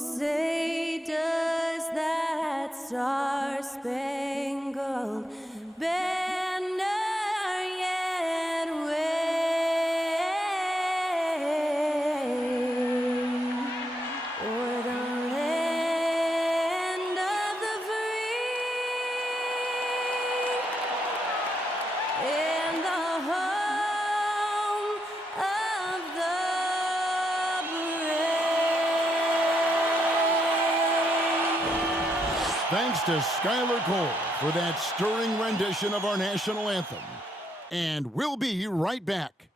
say does that star-spangled banner yet wave o'er the land of the free and the home of the Thanks to Skylar Cole for that stirring rendition of our national anthem. And we'll be right back.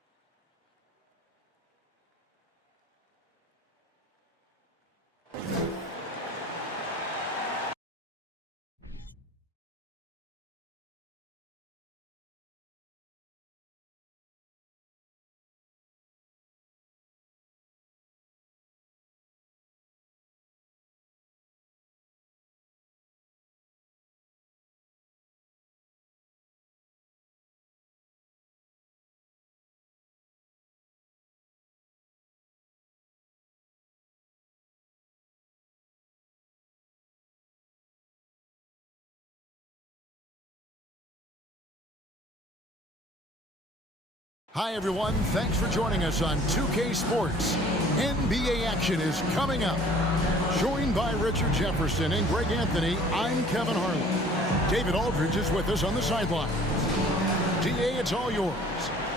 Hi, everyone. Thanks for joining us on 2K Sports. NBA action is coming up. Joined by Richard Jefferson and Greg Anthony, I'm Kevin Harlan. David Aldridge is with us on the sideline. DA, it's all yours.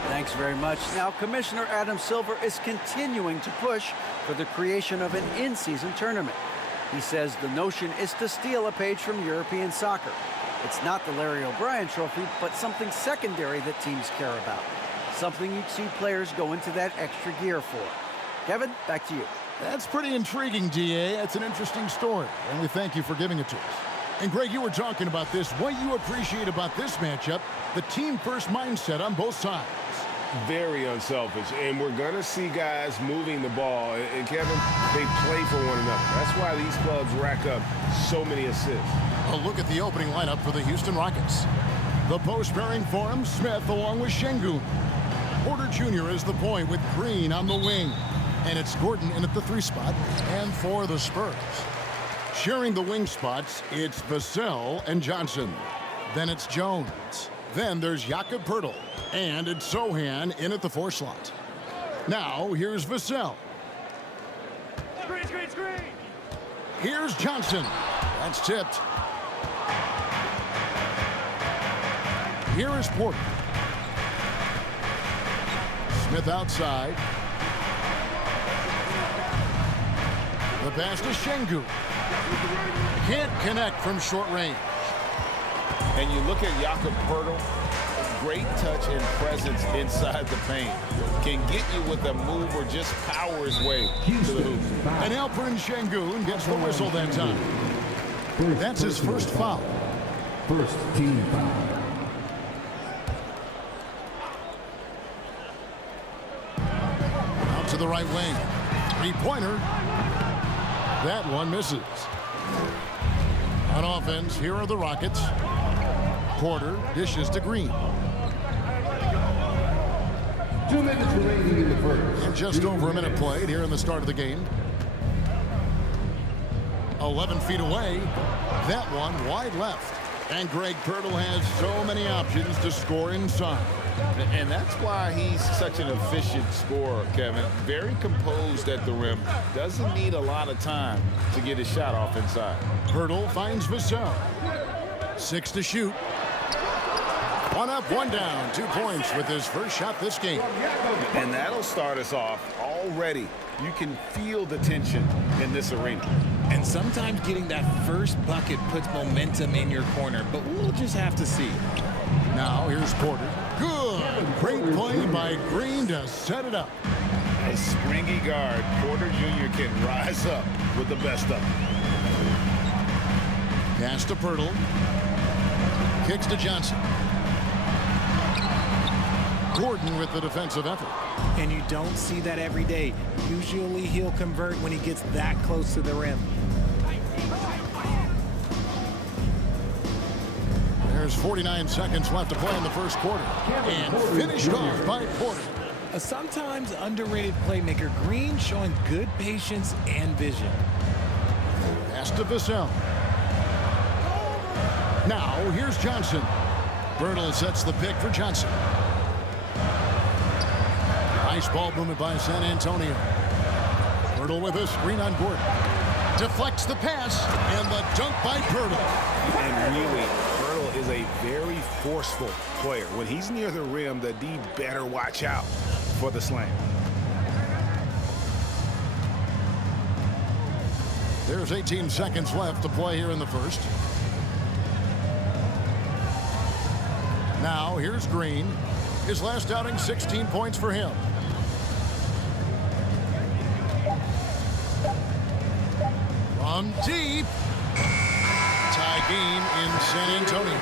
Thanks very much. Now, Commissioner Adam Silver is continuing to push for the creation of an in-season tournament. He says the notion is to steal a page from European soccer. It's not the Larry O'Brien Trophy, but something secondary that teams care about. Something you'd see players go into that extra gear for. Kevin, back to you. That's pretty intriguing, DA. That's an interesting story, and we thank you for giving it to us. And Greg, you were talking about this. What you appreciate about this matchup, the team-first mindset on both sides. Very unselfish, and we're going to see guys moving the ball. And Kevin, they play for one another. That's why these clubs rack up so many assists. A look at the opening lineup for the Houston Rockets. The post pairing for him, Smith along with Şengün. Porter Jr. is the point with Green on the wing. And it's Gordon in at the 3 spot. And for the Spurs, sharing the wing spots, it's Vassell and Johnson. Then it's Jones. Then there's Jakob Poeltl. And it's Sohan in at the 4 slot. Now, here's Vassell. Screen. Here's Johnson. That's tipped. Here is Porter. Smith outside. The pass to Şengün. Can't connect from short range. And you look at Jakob Poeltl, great touch and presence inside the paint. Can get you with a move or just power his way to the hoop. And Alperen Şengün gets the whistle that time. That's his first foul. First team foul. Out to the right wing. Three-pointer. That one misses. On offense, here are the Rockets. Porter dishes to Green. 2 minutes remaining in the first. And just over a minute played here in the start of the game. 11 feet away. That one wide left. And Greg Poeltl has so many options to score inside. And that's why he's such an efficient scorer, Kevin. Very composed at the rim. Doesn't need a lot of time to get his shot off inside. Poeltl finds Vassell. 6 to shoot. 1 up, 1 down. 2 points with his first shot this game. And that'll start us off already. You can feel the tension in this arena. And sometimes getting that first bucket puts momentum in your corner, but we'll just have to see. Now here's Porter. Good. Great play by Green to set it up. A springy guard, Porter Jr. can rise up with the best of them. Pass to Poeltl. Kicks to Johnson. Gordon with the defensive effort. And you don't see that every day. Usually he'll convert when he gets that close to the rim. There's 49 seconds left to play in the first quarter. And finished off by Porter. A sometimes underrated playmaker, Green showing good patience and vision. pass to Vassell. Now, here's Johnson. Bertle sets the pick for Johnson. Nice ball movement by San Antonio. Bertle with a screen on Gordon. Deflects the pass, and the dunk by Bertle. And really, Bertle is a very forceful player. When he's near the rim, the D better watch out for the slam. There's 18 seconds left to play here in the first. Now, here's Green. His last outing, 16 points for him. From deep. Tie game in San Antonio.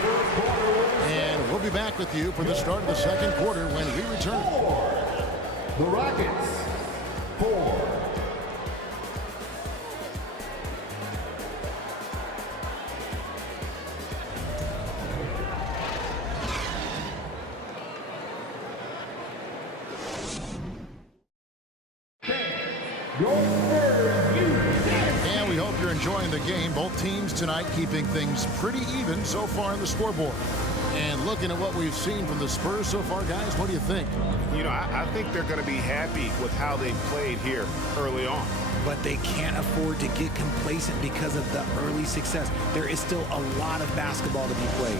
And we'll be back with you for the start of the second quarter when we return. The Rockets, 4. And we hope you're enjoying the game. Both teams tonight keeping things pretty even so far on the scoreboard. And looking at what we've seen from the Spurs so far, guys, what do you think? You know, I think they're going to be happy with how they played here early on. But they can't afford to get complacent because of the early success. There is still a lot of basketball to be played.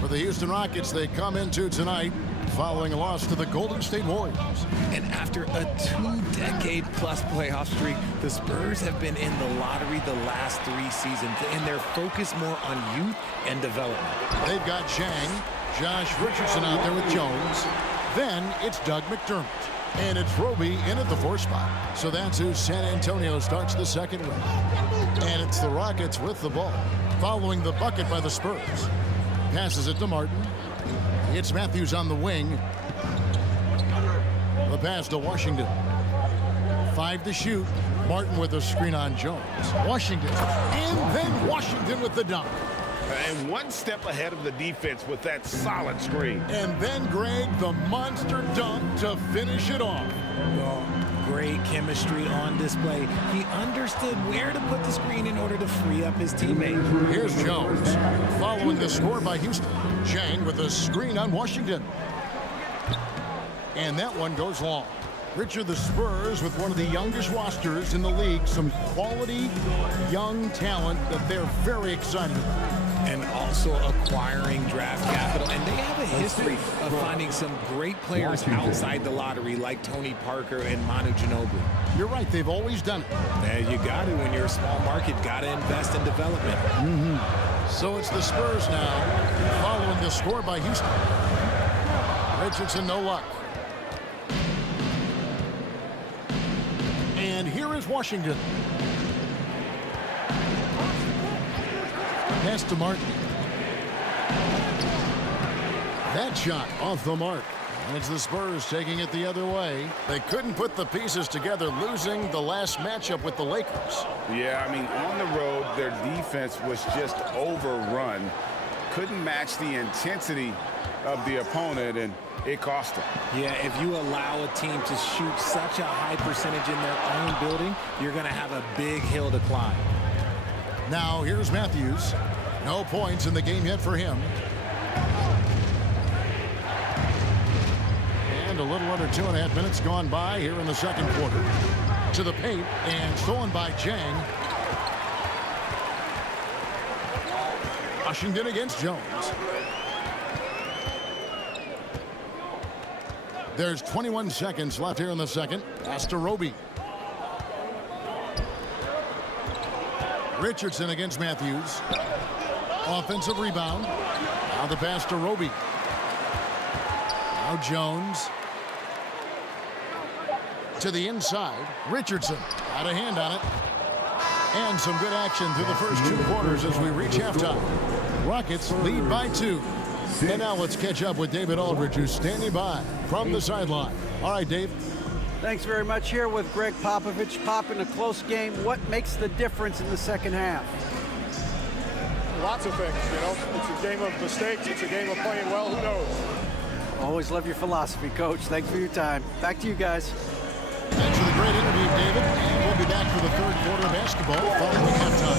For the Houston Rockets, they come into tonight following a loss to the Golden State Warriors. And after a 2-decade-plus playoff streak, the Spurs have been in the lottery the last 3 seasons, and they're focused more on youth and development. They've got Chang, Josh Richardson out there with Jones. Then it's Doug McDermott. And it's Roby in at the 4th spot. So that's who San Antonio starts the second with. And it's the Rockets with the ball, following the bucket by the Spurs. Passes it to Martin. It's Matthews on the wing. The pass to Washington. 5 to shoot. Martin with a screen on Jones. Washington. And then Washington with the dunk. And one step ahead of the defense with that solid screen. And then Greg, the monster dunk to finish it off. Well, great chemistry on display. He understood where to put the screen in order to free up his teammate. Here's Jones. Following the score by Houston. Chang with a screen on Washington. And that one goes long. Richard, the Spurs with one of the youngest rosters in the league. Some quality young talent that they're very excited about. And also acquiring draft capital. And they have a history of finding some great players outside the lottery like Tony Parker and Manu Ginobili. You're right. They've always done it. Yeah, you got to. When you're a small market, got to invest in development. So it's the Spurs now following the score by Houston. Richardson, no luck. And here is Washington. Pass to Martin. That shot off the mark. And it's the Spurs taking it the other way. They couldn't put the pieces together, losing the last matchup with the Lakers. Yeah, I mean, on the road, their defense was just overrun. Couldn't match the intensity of the opponent, and it cost them. Yeah, if you allow a team to shoot such a high percentage in their own building, you're going to have a big hill to climb. Now here's Matthews. No points in the game yet for him. And a little under 2.5 minutes gone by here in the second quarter. To the paint and stolen by Chang. Washington against Jones. There's 21 seconds left here in the second. Pass to Roby. Richardson against Matthews. Offensive rebound. Now the pass to Roby. Now Jones. To the inside. Richardson. Got a hand on it. And some good action through the first 2 quarters as we reach halftime. Rockets lead by 2. And now let's catch up with David Aldridge, who's standing by from the sideline. All right, Dave. Thanks very much. Here with Greg Popovich. Pop, in a close game, what makes the difference in the second half? Lots of things, you know. It's a game of mistakes. It's a game of playing well. Who knows? Always love your philosophy, Coach. Thanks for your time. Back to you guys. Thanks for the great interview, David. And we'll be back for the third quarter of basketball following halftime.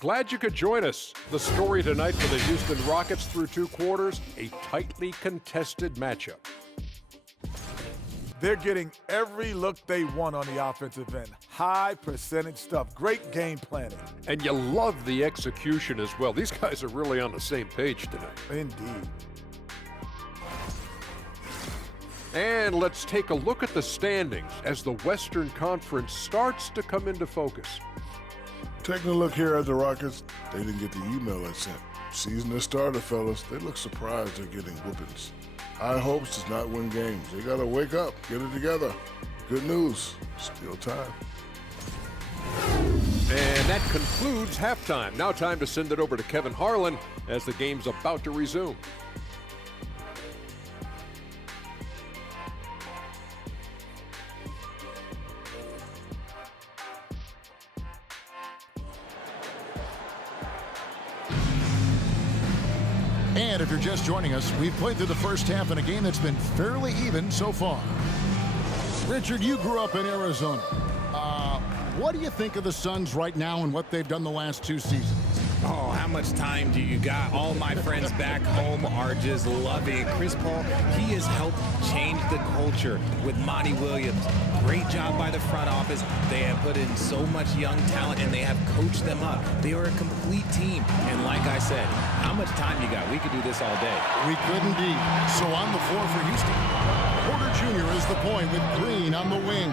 Glad you could join us. The story tonight for the Houston Rockets through 2 quarters, a tightly contested matchup. They're getting every look they want on the offensive end. High percentage stuff. Great game planning. And you love the execution as well. These guys are really on the same page tonight. Indeed. And let's take a look at the standings as the Western Conference starts to come into focus. Taking a look here at the Rockets, they didn't get the email I sent. Season has started, fellas. They look surprised they're getting whoopings. High hopes does not win games. They got to wake up, get it together. Good news, still time. And that concludes halftime. Now time to send it over to Kevin Harlan as the game's about to resume. And if you're just joining us, we've played through the first half in a game that's been fairly even so far. Richard, you grew up in Arizona. What do you think of the Suns right now and what they've done the last 2 seasons? Oh, how much time do you got? All my friends back home are just loving it. Chris Paul, he has helped change the culture with Monty Williams. Great job by the front office. They have put in so much young talent, and they have coached them up. They are a complete team. And like I said, how much time you got? We could do this all day. We could indeed. So on the floor for Houston, Porter Jr. is the point with Green on the wing.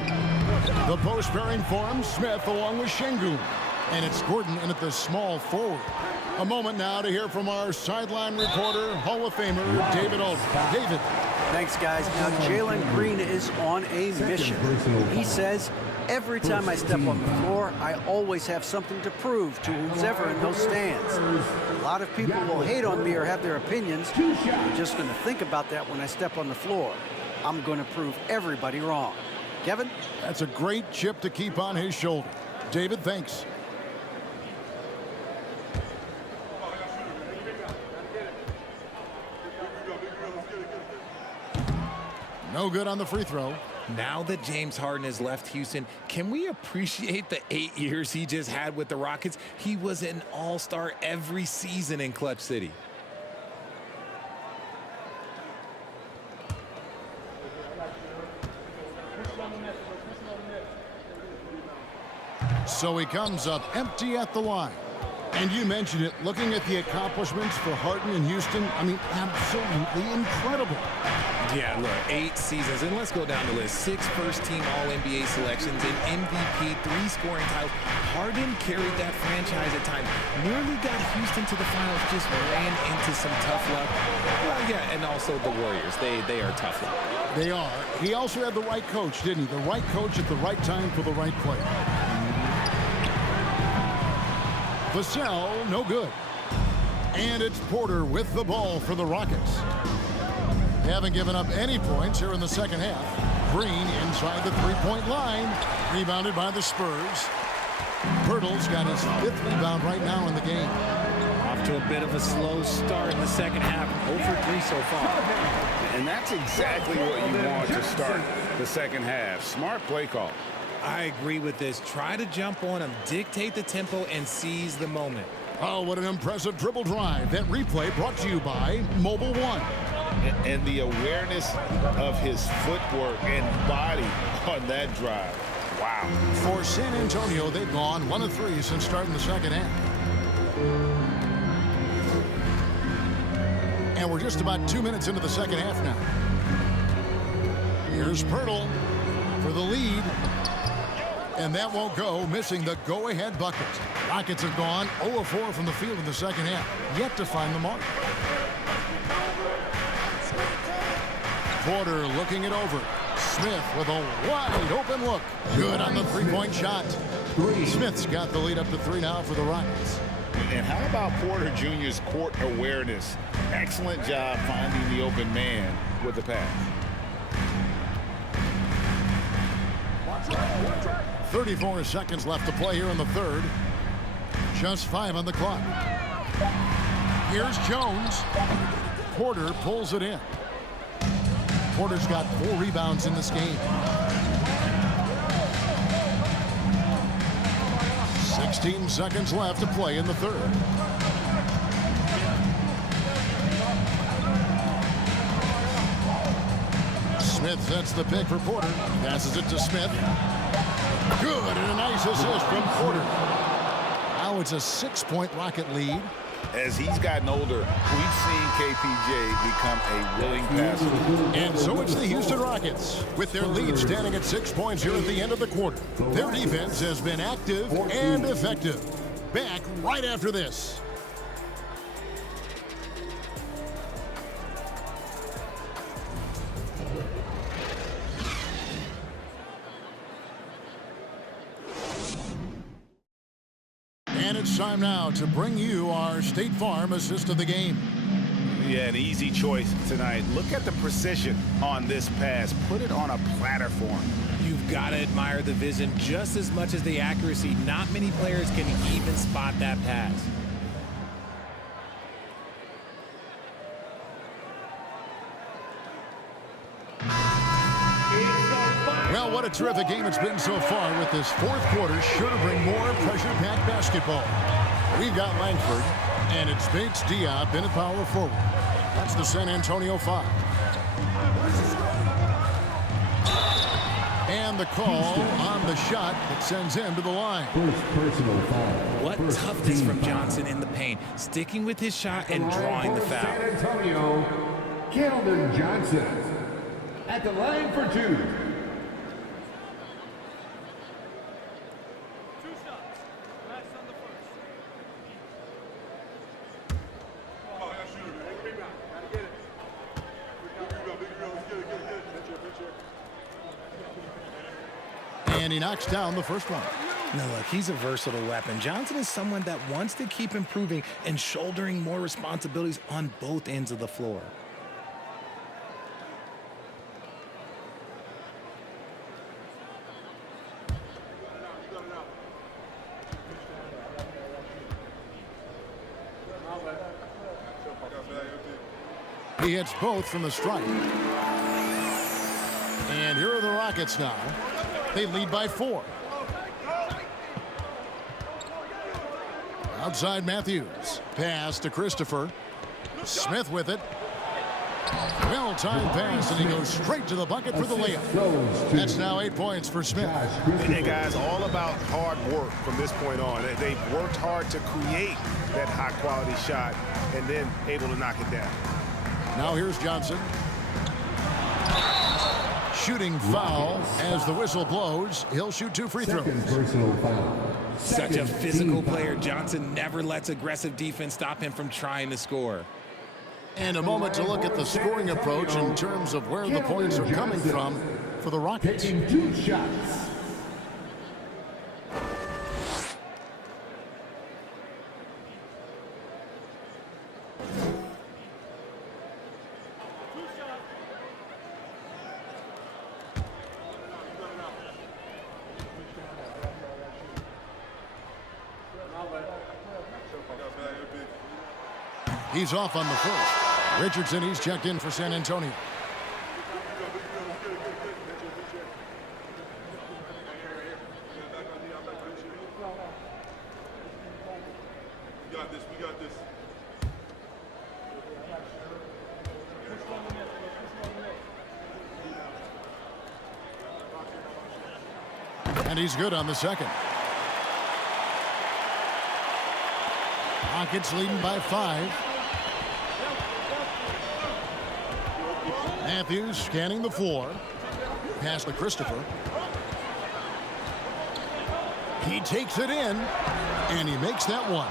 The post pairing forms Smith along with Şengün. And it's Gordon in at the small forward. A moment now to hear from our sideline reporter, Hall of Famer David Aldridge. David. Thanks, guys. Now, Jalen Green is on a mission. He says, every time I step on the floor, I always have something to prove to who's ever in those stands. A lot of people will hate on me or have their opinions. I'm just going to think about that when I step on the floor. I'm going to prove everybody wrong. Kevin? That's a great chip to keep on his shoulder. David, thanks. No good on the free throw. Now that James Harden has left Houston, can we appreciate the 8 years he just had with the Rockets? He was an all-star every season in Clutch City. So he comes up empty at the line. And you mentioned it, looking at the accomplishments for Harden in Houston, I mean, absolutely incredible. Yeah, look, 8 seasons, and let's go down the list. 6 first-team All-NBA selections, an MVP, 3 scoring titles. Harden carried that franchise at times. Nearly got Houston to the finals, just ran into some tough luck. Well, yeah, and also the Warriors. They are tough luck. They are. He also had the right coach, didn't he? The right coach at the right time for the right play. Vassell, no good. And it's Porter with the ball for the Rockets. They haven't given up any points here in the second half. Green inside the three-point line. Rebounded by the Spurs. Pirtle's got his 5th rebound right now in the game. Off to a bit of a slow start in the second half. 0 for 3 so far. And that's exactly what you want to start the second half. Smart play call. I agree with this. Try to jump on him, dictate the tempo, and seize the moment. Oh, what an impressive dribble drive. That replay brought to you by Mobile One. And the awareness of his footwork and body on that drive. Wow. For San Antonio, they've gone 1 of 3 since starting the second half. And we're just about 2 minutes into the second half now. Here's Pirtle for the lead. And that won't go, missing the go-ahead bucket. Rockets have gone 0 of 4 from the field in the second half, yet to find the mark. Porter looking it over. Smith with a wide open look. Good on the three-point shot. Smith's got the lead up to 3 now for the Rockets. And how about Porter Jr.'s court awareness? Excellent job finding the open man with the pass. 34 seconds left to play here in the third. Just 5 on the clock. Here's Jones. Porter pulls it in. Porter's got 4 rebounds in this game. 16 seconds left to play in the third. Smith sets the pick for Porter. Passes it to Smith. Good, and a nice assist from Porter. Now it's a 6-point Rocket lead. As he's gotten older, we've seen KPJ become a willing passer. And so it's the Houston Rockets, with their lead standing at 6 points here at the end of the quarter. Their defense has been active and effective. Back right after this. And it's time now to bring you our State Farm assist of the game. Yeah, an easy choice tonight. Look at the precision on this pass. Put it on a platter for him. You've got to admire the vision just as much as the accuracy. Not many players can even spot that pass. Well, what a terrific game it's been so far, with this fourth quarter sure to bring more pressure-packed basketball. We've got Langford, and it's Bates Diop in at power forward. That's the San Antonio 5. And the call on the shot that sends him to the line. First personal foul. What toughness from Johnson in the paint, sticking with his shot and drawing the foul. San Antonio, Keldon Johnson at the line for 2. And he knocks down the first one. Now look, he's a versatile weapon. Johnson is someone that wants to keep improving and shouldering more responsibilities on both ends of the floor. He hits both from the stripe. And here are the Rockets now. They lead by 4. Outside Matthews. Pass to Christopher. Smith with it. Well-timed pass, and he goes straight to the bucket for the layup. That's now 8 points for Smith. And guys, all about hard work from this point on. They've worked hard to create that high-quality shot and then able to knock it down. Now here's Johnson. Shooting foul as the whistle blows. He'll shoot 2 free throws. Personal foul. Such a physical player. Johnson never lets aggressive defense stop him from trying to score. And a moment to look at the scoring approach in terms of where the points are coming from for the Rockets. Taking 2 shots. He's off on the first. Richardson, he's checked in for San Antonio. We got this. And he's good on the second. Rockets leading by 5. Matthews scanning the floor. Pass to Christopher. He takes it in, and he makes that one.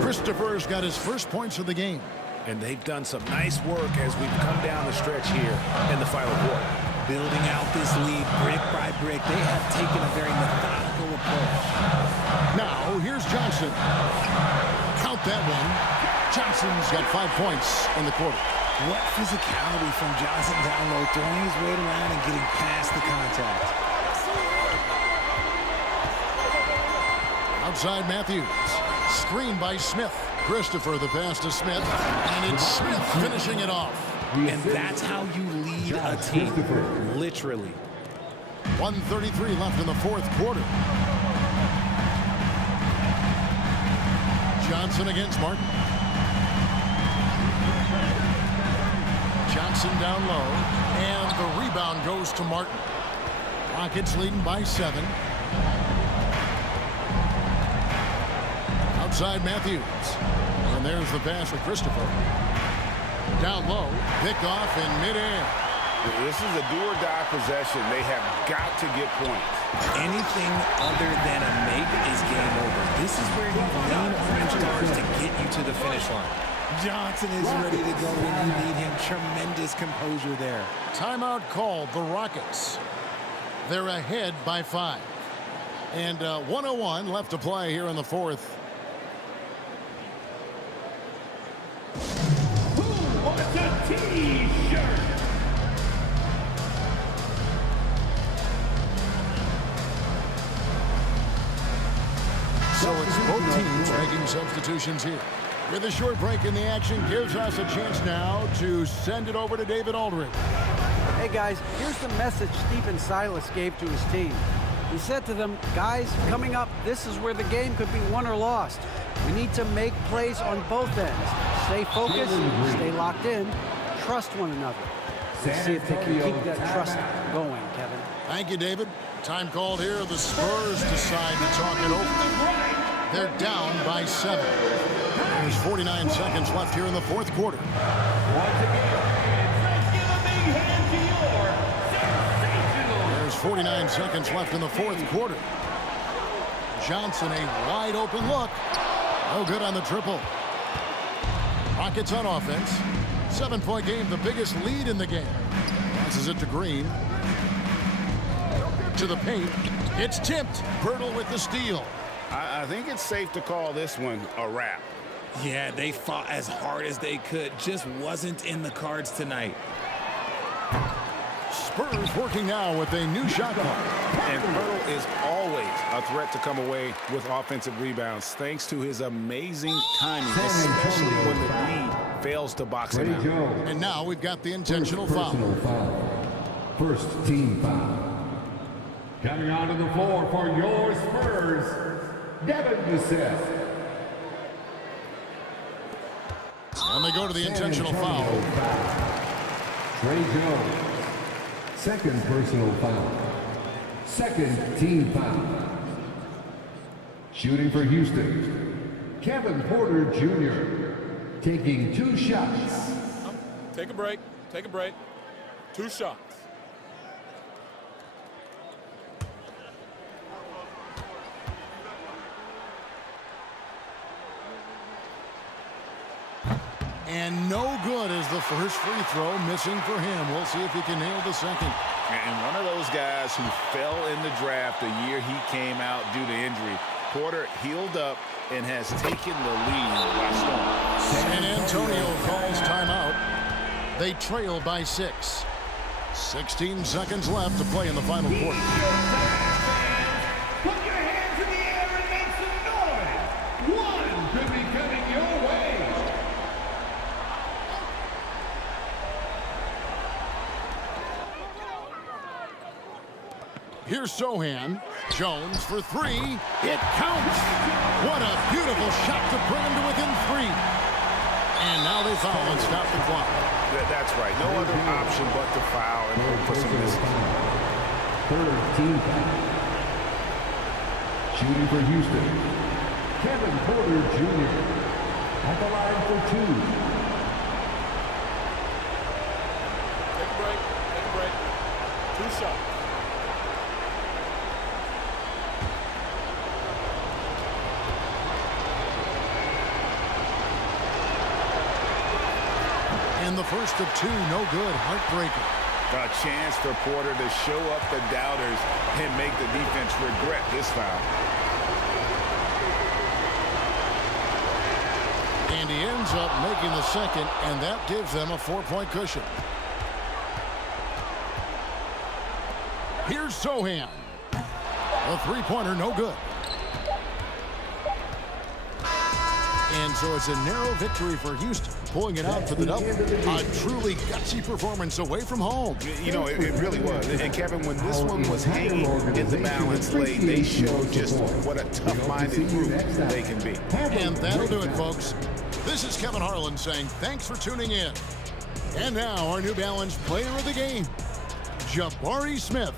Christopher's got his first points of the game. And they've done some nice work as we've come down the stretch here in the final quarter. Building out this lead brick by brick. They have taken a very methodical approach. Now, here's Johnson. Count that one. Johnson's got 5 points in the quarter. What physicality from Johnson down low, throwing his weight around and getting past the contact. Outside Matthews. Screen by Smith. Christopher, the pass to Smith. And it's Smith finishing it off. And that's how you lead a team, literally. 1:33 left in the fourth quarter. Johnson against Martin. Johnson down low. And the rebound goes to Martin. Rockets leading by 7. Outside Matthews. And there's the pass to Christopher. Down low, picked off in midair. This is a do-or-die possession. They have got to get points. Anything other than a make is game over. This is where you lean on your stars to get you to the finish line. Johnson is ready to go when you need him. Tremendous composure there. Timeout called, the Rockets. They're ahead by 5. And 1:01 left to play here in the fourth. T-shirt. So it's both teams making substitutions here. With a short break in the action gives us a chance now to send it over to David Aldridge. Hey guys, here's the message Stephen Silas gave to his team. He said to them, guys, coming up, this is where the game could be won or lost. We need to make plays on both ends. Stay focused, stay locked in, trust one another. Let's see if they can keep that trust going, Kevin. Thank you, David. Time called here. The Spurs decide to talk it over. They're down by 7. There's 49 seconds left here in the fourth quarter. Once again, let's give a big hand to your sensational. There's 49 seconds left in the fourth quarter. Johnson, a wide open look. No good on the triple. Rockets on offense. 7-point game, the biggest lead in the game. Passes it to Green. To the paint. It's tipped. Pirtle with the steal. I think it's safe to call this one a wrap. Yeah, they fought as hard as they could. Just wasn't in the cards tonight. Spurs working now with a new shot clock. And Pirtle is always a threat to come away with offensive rebounds thanks to his amazing timing, especially when the lead fails to box him out. And now we've got the intentional foul. First team foul. Coming onto the floor for your Spurs, Devin Vassell. And they go to the intentional foul. Trey Jones. Second personal foul. Second team foul. Shooting for Houston, Kevin Porter Jr. taking 2 shots. Take a break. Take a break. 2 shots. And no good as the first free throw missing for him. We'll see if he can nail the second. And one of those guys who fell in the draft the year he came out due to injury. Porter healed up and has taken the lead by storm. San Antonio calls timeout. They trail by 6. 16 seconds left to play in the final quarter. Put your hands in the air and make some noise. One could be coming your way. Here's Sohan. Jones for three. It counts. What a beautiful shot to bring him to within three. And now they foul and stop the clock. That's right. No other option but to foul and hope for some misses. Third team foul. Shooting for Houston, Kevin Porter Jr. at the line for two. Take a break. Take a break. 2 shots. And the first of two, no good. Heartbreaker. A chance for Porter to show up the doubters and make the defense regret this foul. And he ends up making the second, and that gives them a 4-point cushion. Here's Sohan. A three-pointer, no good. And so it's a narrow victory for Houston, pulling it out for the double. A truly gutsy performance away from home. You know, it really was. And Kevin, when this one was hanging in the balance lane, they showed just what a tough-minded group they can be. And that'll do it, folks. This is Kevin Harlan saying thanks for tuning in. And now our New Balance player of the game, Jabari Smith.